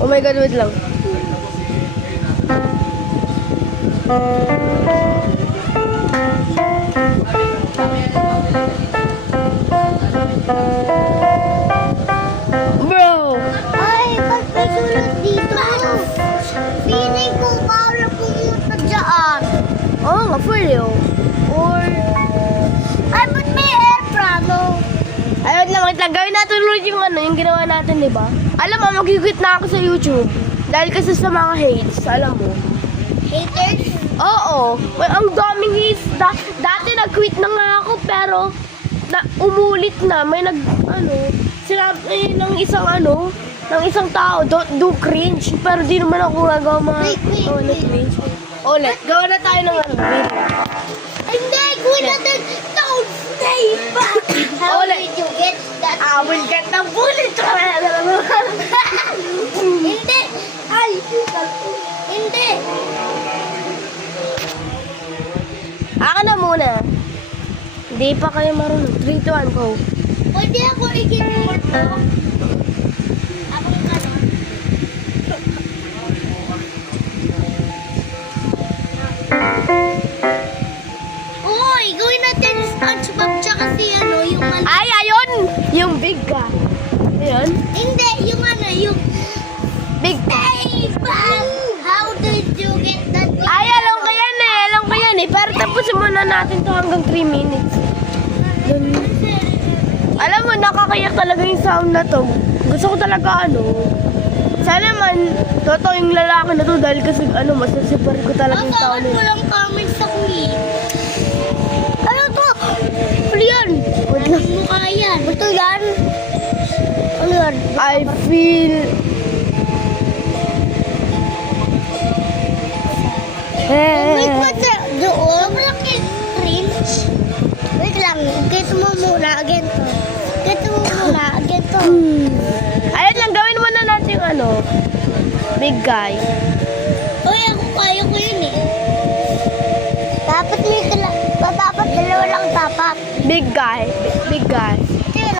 Oh my God, wait lang. Bro! Ay, ba't may sulat dito? Feeling ko para pumunta dyan. Oo nga, for you. Or... Ay, ba't may airplano? Ay, wait lang. Gawin natin ulit yung ano, yung ginawa natin, di ba? Alam mo, mag-quit na ako sa YouTube. Dahil kasi sa mga hates, alam mo. Haters? Oo. Well, ang daming hates. Dati nag-quit na nga ako, pero umulit na. May sinabi ng isang tao, don't do cringe. Pero di naman ako nagawa mga... Wait. cringe. Ulit, gawa na tayo ng video. Hindi, gawin natin. Don't stay back. How Ulit. did you get that? I will get the bullet. Hindi. Ay, hindi. Ako na muna. Hindi pa kayo marunong. 3, 2, 1, go. Pwede ako i-get ito. Ako ka na. Uy, gawin natin SpongeBob tsaka si yung mali. Ay, ayun! Yung big guy. Ayun. Hindi, yung yung Big stay back. How did you get that? Ay, alam ko yan eh. Alam ko yan eh. Pero tapusin muna natin to hanggang 3 minutes. Alam mo, nakakayak talaga yung sound na to. Gusto ko talaga sana man, totoo yung lalaki na to dahil kasi masasipar ko talaga yung tao Bakit na yun. walang comments sa kuya? Ano to? Ano yan? Wait lang. Mukha yan. Ito yan? Ano yan? I feel... Wait, what's that? Doon? Malaki cringe. Wait lang. Get mo muna. Again to. Get mo muna. Again to. Ayun lang, gawin muna natin yung big guy. Uy, ako kaya ko yun eh. Dapat may dapat dalawa lang dapat. Big guy. Big guy.